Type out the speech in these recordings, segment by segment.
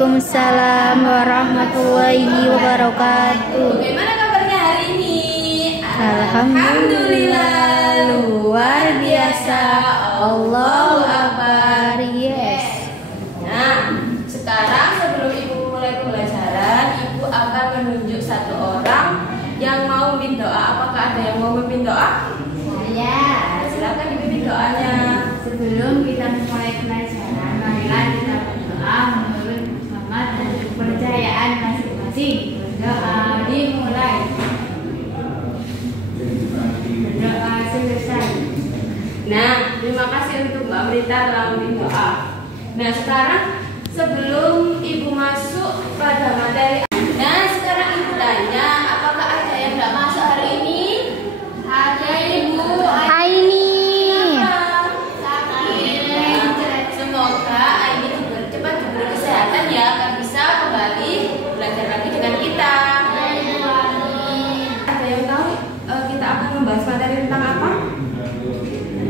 Waalaikumsalam warahmatullahi wabarakatuh. Bagaimana kabarnya hari ini? Alhamdulillah, luar biasa. Allahu Akbar. Yes. Nah, sekarang sebelum Ibu mulai pembelajaran, Ibu akan menunjuk satu orang yang mau memimpin doa. Apakah ada yang mau memimpin doa? Saya. Silakan dipimpin doanya. Sebelum kita mulai pelajaran, marilah kita berdoa menurut semangat dan kepercayaan masing-masing. Berdoa dimulai. Berdoa selesai. Nah, terima kasih untuk Mbak Rita telah memimpin doa. Nah, sekarang sebelum Ibu masuk pada materi, nah sekarang Ibu tanya, apakah ada yang nggak masuk hari ini? Ada Ibu. Aini. Semoga Aini cepat diberi kesehatan ya, agar bisa kembali belajar lagi dengan kita. Ada yang tahu kita akan membahas materi tentang apa?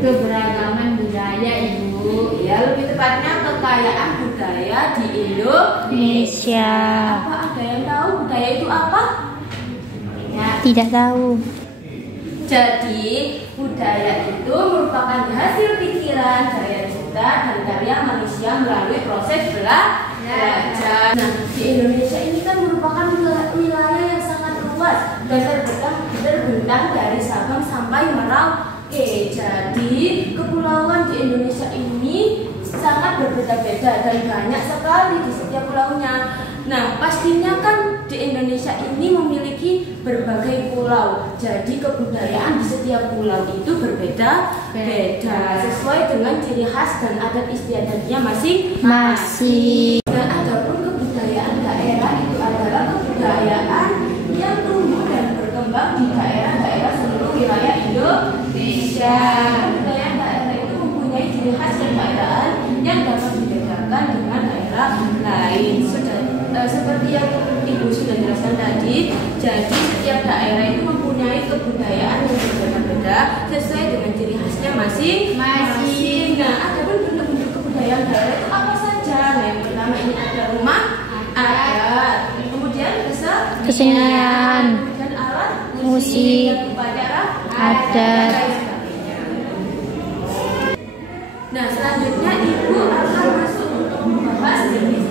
Keberagaman budaya Ibu. Ya, lebih tepatnya kekayaan budaya di Indonesia. Indonesia. Apa ada yang tahu budaya itu apa? Tidak tahu. Jadi, budaya itu merupakan hasil pikiran, daya cipta, dan karya manusia melalui proses belajar. Nah, di Indonesia ini kan merupakan wilayah yang sangat luas dan terbentang dari Sabang sampai Merauke. Jadi, kepulauan di Indonesia ini sangat berbeda-beda dan banyak sekali di setiap pulaunya. Nah, pastinya kan di Indonesia ini memiliki berbagai pulau. Jadi kebudayaan di setiap pulau itu berbeda-beda sesuai dengan ciri khas dan adat istiadatnya masing-masing. Dan adapun kebudayaan daerah itu adalah kebudayaan yang tumbuh dan berkembang di daerah-daerah seluruh wilayah Indonesia. Kebudayaan daerah itu mempunyai ciri khas kedaerahan yang dapat dibedakan dengan daerah lain. Seperti yang Ibu sudah jelaskan tadi, jadi setiap daerah itu mempunyai kebudayaan yang berbeda-beda sesuai dengan ciri khasnya masing-masing. Nah, ada pun bentuk-bentuk kebudayaan daerah itu apa saja? Nah, yang pertama ini ada rumah adat, kemudian Kesenian, kemudian alat musik, upacara adat. Nah, selanjutnya Ibu akan masuk untuk membahas jenis-jenis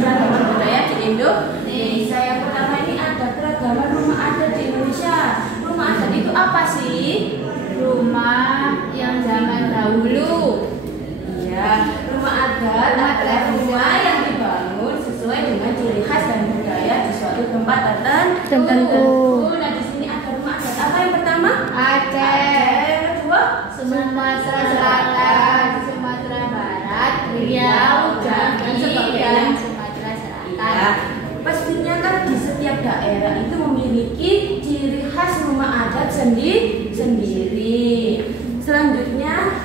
keragaman budaya di Indonesia. Yang pertama ini ada keragaman rumah adat di Indonesia. Rumah adat itu apa sih? Rumah yang zaman dahulu. Iya, rumah adat adalah rumah yang dibangun sesuai dengan ciri khas dan budaya di suatu tempat tertentu. Nah, di sini ada rumah adat. Apa yang pertama? Aceh, Yang kedua? Sumatera Selatan, Sumatera Barat, Riau, Jambi, dan Sumatera Selatan. Ya, pastinya kan di setiap daerah itu memiliki ciri khas rumah adat sendiri. Selanjutnya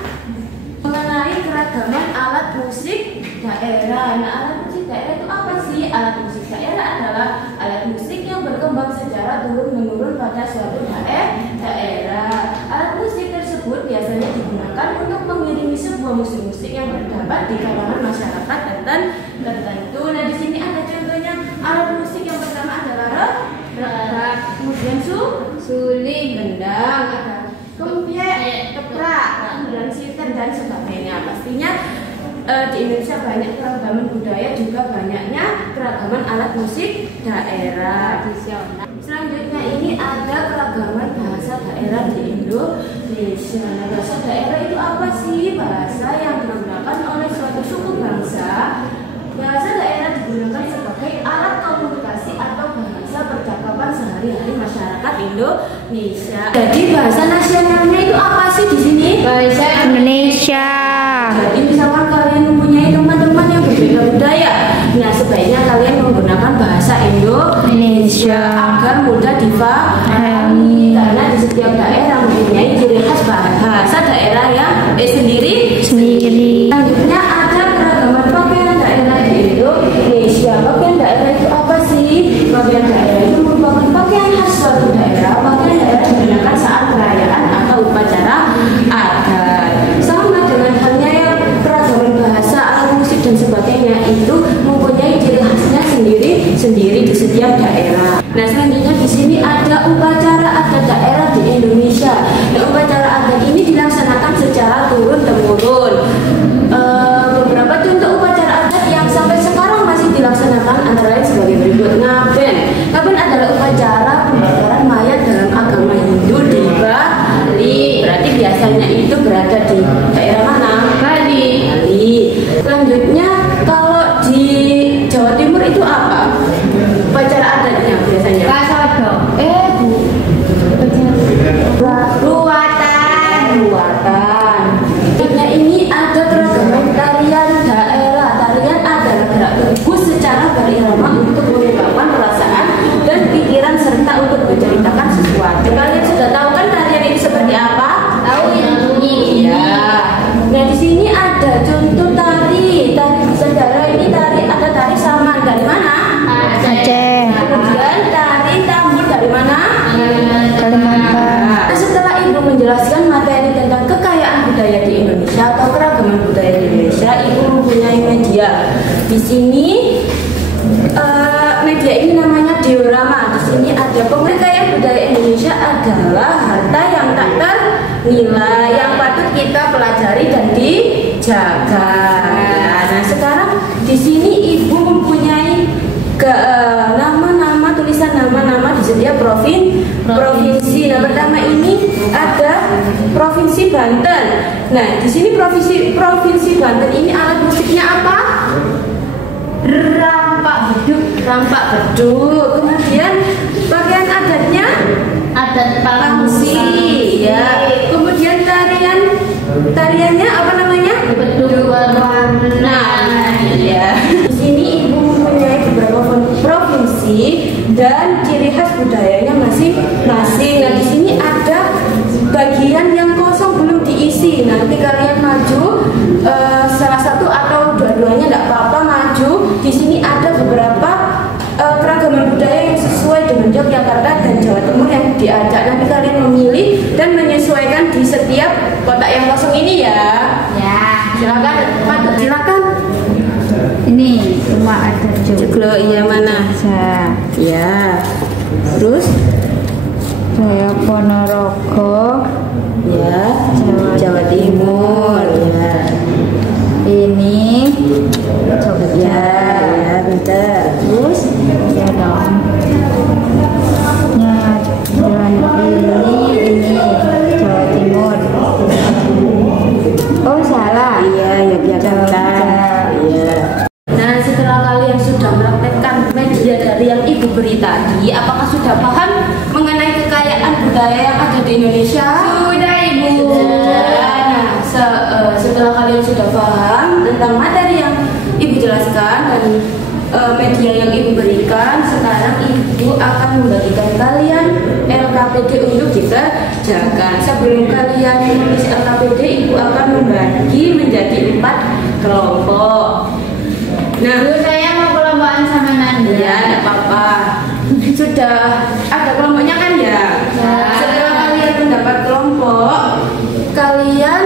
mengenai keragaman alat musik daerah. Nah, alat musik daerah itu apa sih? Alat musik daerah adalah alat musik yang berkembang secara turun-menurun pada suatu daerah. Alat musik tersebut biasanya digunakan untuk mengiringi sebuah musik yang terdapat di kalangan masyarakat tertentu. Nah, di sini ada contohnya. Alat musik yang pertama adalah rebab, kemudian suling, gendang, ada kempiek, keprak, kemudian siter dan sebagainya. Pastinya di Indonesia banyak keragaman budaya, juga banyaknya keragaman alat musik daerah. Selanjutnya ini ada keragaman bahasa daerah di Indonesia. Nah, bahasa daerah itu apa sih? Bahasa yang digunakan oleh suatu suku bangsa. Bahasa daerah digunakan sebagai alat komunikasi atau bahasa percakapan sehari-hari masyarakat Indonesia. Jadi bahasa nasionalnya itu apa sih di sini? Bahasa Indonesia. Jadi misalkan kalian mempunyai teman-teman yang berbeda budaya, nah sebaiknya kalian menggunakan bahasa Indonesia agar mudah dipahami. Karena di setiap daerah mempunyai ciri khas bahasa daerah yang sendiri. Selanjutnya ada keragaman pakaian daerah di Indonesia. Pakaian daerah itu apa sih? Pakaian daerah itu merupakan pakaian khas suatu daerah. Pakaian daerah digunakan saat perayaan atau upacara adat. Sama dengan halnya yang keragaman bahasa, alat musik dan sebagainya itu dilaksanakan antara lain sebagai berikut. Ngaben. Ngaben adalah upacara pembakaran mayat dalam agama Hindu di Bali. Berarti biasanya itu berada di daerah mana? Bali. Selanjutnya kalau di Jawa Timur itu apa? Upacara adatnya biasanya? Kasodo. Ruatan. Ini ada keragaman tarian daerah. Tarian adalah gerak tubuh secara berirama untuk mengungkapkan perasaan dan pikiran serta untuk menceritakan sesuatu. Kalian sudah tahu kan tarian ini seperti apa? Tahu ini. Iya. Nah di sini ada contoh tari sejarah ini ada tari saman dari mana? Aceh. Kemudian tari tambur dari mana? Kalimantan. Nah, setelah Ibu menjelaskan materi tentang kekayaan budaya di Indonesia atau keragaman budaya di Indonesia, Ibu mempunyai media. Di sini media ini namanya diorama. Di sini ada kekayaan budaya Indonesia adalah harta yang tak ternilai yang patut kita pelajari dan dijaga. Nah, sekarang di sini Ibu mempunyai nama-nama, tulisan nama-nama di setiap provinsi. Nah, pertama ini ada Provinsi Banten. Nah, di sini Provinsi Banten ini alat musiknya apa? Rampak beduk. Kemudian pakaian adatnya Adat pangsi. Ya. Kemudian tariannya apa namanya? Beduk warna. Ya. Di sini Ibu mempunyai beberapa provinsi dan ciri khas budayanya masing-masing. Nah, di sini ada bagian yang kosong belum diisi. Nanti kalian maju salah satu atau dua-duanya tidak apa-apa maju. Di sini ada beberapa keragaman budaya yang sesuai dengan Yogyakarta dan Jawa Timur yang diajak. Nanti kalian memilih dan menyesuaikan di setiap kotak yang kosong ini ya. Ya. Silakan. Ini cuma ada Joglo, iya mana? Ya. Terus Jaya Ponorogo. ya, Jawa Timur. Ya. Ini Jogja. Ya, bentar. Terus Ya dong. Ini Jawa Timur. Oh salah. iya, Yogyakarta. Iya. Nah, setelah kalian sudah mempraktekkan media dari yang Ibu beri tadi, apakah sudah paham mengenai kekayaan budaya yang ada di Indonesia? Sudah, Ibu. Nah, setelah kalian sudah paham tentang materi yang Ibu jelaskan dan media yang Ibu berikan, sekarang Ibu akan membagikan kalian LKPD untuk dikerjakan. Sebelum kalian menulis LKPD, Ibu akan membagi menjadi 4 kelompok. Nah, Dulu saya mau kelompokan sama Nanda. ya, tidak apa-apa. Sudah ada kelompoknya kan ya? Ya. Setelah kalian mendapat kelompok, kalian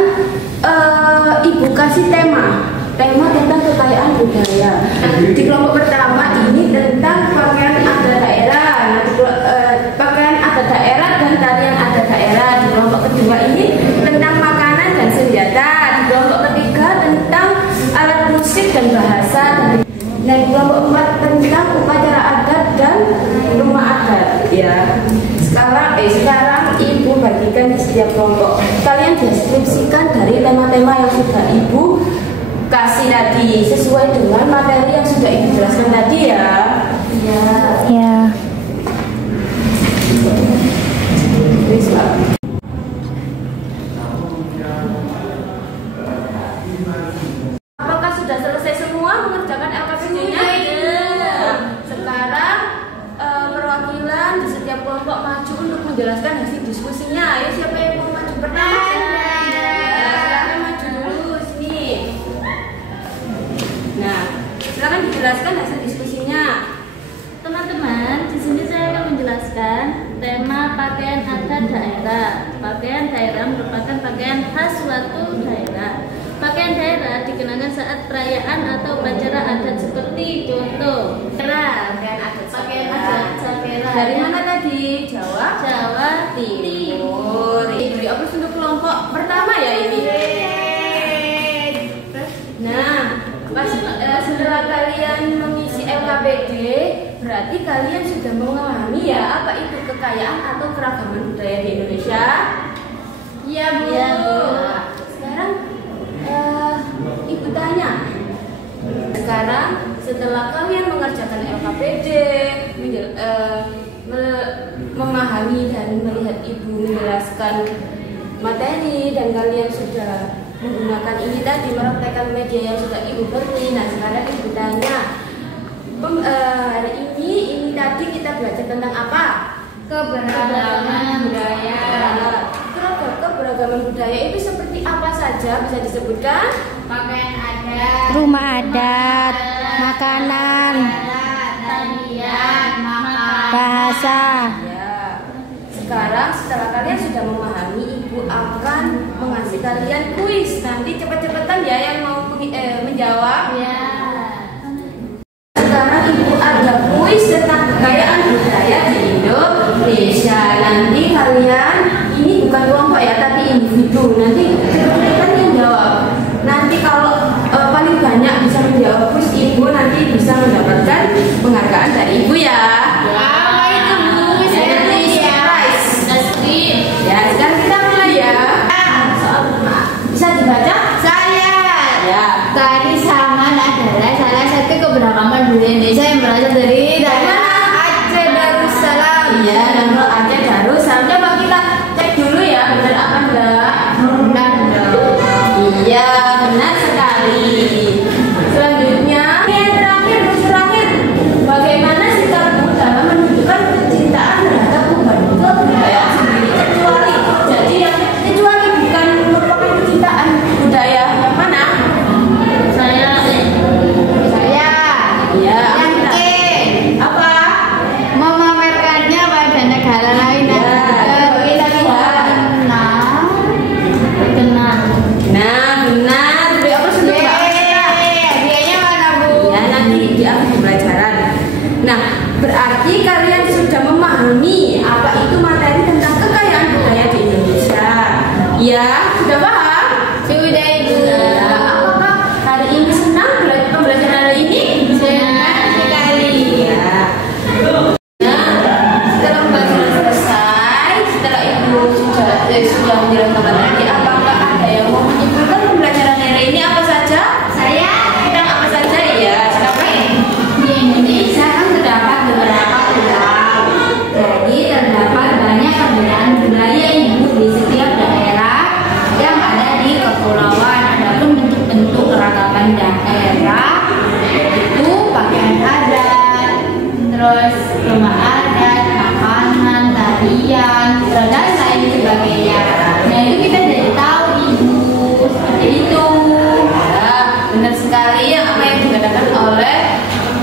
Ibu kasih tema tentang kekayaan budaya. Di kelompok pertama ini tentang pakaian adat daerah. Nah, pakaian adat daerah dan tarian adat daerah. Di kelompok kedua ini tentang makanan dan senjata. Di kelompok ketiga tentang alat musik dan bahasa. Dan di kelompok keempat tentang upacara adat dan rumah adat. Ya. Sekarang Ibu bagikan di setiap kelompok. Kalian deskripsikan dari tema-tema yang sudah Ibu kasih tadi sesuai dengan materi yang sudah Ibu jelaskan tadi ya. Ya. Ya. Apakah sudah selesai semua mengerjakan LKPD-nya? Sekarang perwakilan di setiap kelompok maju untuk menjelaskan hasil diskusinya. Ayo, siapa yang mau maju pertama? Silakan maju dulu sini. Nah, silakan dijelaskan hasil diskusinya. Teman-teman, di sini saya akan menjelaskan tema pakaian adat daerah. Pakaian daerah merupakan pakaian khas suatu daerah. Pakaian daerah dikenakan saat perayaan atau upacara adat seperti contoh Pakaian adat Sakera. Dari mana tadi? Jawa Timur. Diberi apa untuk kelompok pertama ya ini? Nah, setelah kalian mengisi LKPD LKPD, berarti kalian sudah memahami ya apa itu kekayaan atau keragaman budaya di Indonesia? Iya, Bu. Iya, Bu. Sekarang Ibu tanya. Sekarang setelah kalian mengerjakan LKPD, memahami dan melihat Ibu menjelaskan materi dan kalian sudah menggunakan ini tadi, mempraktekkan media yang sudah Ibu beri. Nah, sekarang Ibu tanya, hari ini tadi kita belajar tentang apa? Keberagaman budaya. Keberagaman budaya itu seperti apa saja, bisa disebutkan? Pakaian adat, Rumah adat, makanan, tarian, makan. bahasa. Ya. Sekarang setelah kalian sudah memahami, Ibu akan mengasih kalian kuis. Nanti cepet-cepetan ya yang mau menjawab. Ya. Sekarang Ibu ada kuis tentang kekayaan budaya di Indonesia. Nanti kalian, ini bukan kelompok ya, tapi individu. Nanti cepet-cepetan yang jawab. Nanti kalau paling banyak bisa menjawab kuis Ibu, nanti bisa mendapatkan penghargaan dari Ibu ya. Apa itu, Bu? Saya Nanti ya. surprise. Nasib. Ya, sekarang kita mulai ya. Soal bisa dibaca? Saya. Ya. Keanekaragaman adalah salah satu keberagaman budaya Indonesia yang berasal dari Aceh Darussalam. Iya, dan kalau Aceh Darussalam, coba kita cek dulu ya, benar apa enggak? Benar. Iya, benar sekali. Selanjutnya, yang terakhir, bagaimana sikap Ibu dalam menunjukkan kecintaan terhadap kebudayaan sendiri, kecuali bukan merupakan kecintaan budaya yang mana? Saya. Saya. Iya. Yang C. Apa? Memamerkannya pada negara lain. Ya, Kita Kenal. Nah, benar. Beri apa senang banget kita? Hadiahnya mana, Bu? Ya, nanti di akhir pembelajaran. Nah, berarti kalian sudah memahami apa itu materi tentang kekayaan budaya di Indonesia. Ya, sudah paham? Sudah, Ibu. Ya, apakah hari ini senang pembelajaran hari ini? Senang sekali. Ya. Nah, setelah pembelajaran selesai, setelah Ibu sudah menjelaskan tadi, apakah ada yang mau menyimpulkan pembelajaran hari ini apa saja? Saya Tentang apa saja ya? Silakan. di Indonesia kan terdapat beberapa pulau. Jadi terdapat banyak perbedaan budaya Ibu di setiap daerah yang ada di kepulauan. Adapun bentuk-bentuk keragaman daerah itu pakaian adat, terus rumah adat, makanan, tarian, dan lain sebagainya. Nah itu kita jadi tahu Ibu seperti itu. Ya, benar sekali ya apa yang dikatakan oleh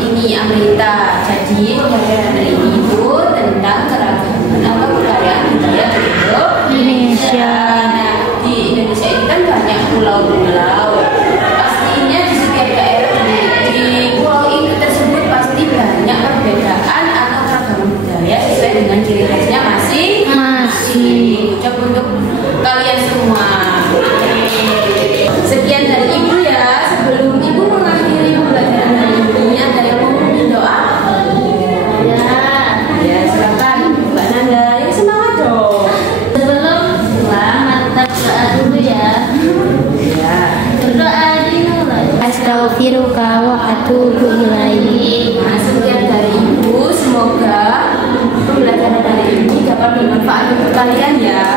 ini Amrita. Jadi pembelajaran dari Ibu tentang keragaman atau kekayaan budaya di Indonesia. Nah, di Indonesia ini kan banyak pulau-pulau. Pastinya di setiap daerah di pulau ini tersebut pasti banyak perbedaan atau keragaman budaya sesuai dengan ciri khasnya masing-masing. Ucap untuk kalian semua. Sekian dari Ibu ya. Sebelum Ibu mengakhiri pembelajaran hari ini, ada yang mau memimpin doa? Ya, silakan Mbak Nanda. Yang semangat dong. Sebelum pulang, mata doa dulu ya. Ya. Berdoa dimulai. Astaghfiruka wa atubu ilaik. Nah, sekian dari Ibu. Semoga pembelajaran hari ini dapat bermanfaat untuk kalian ya.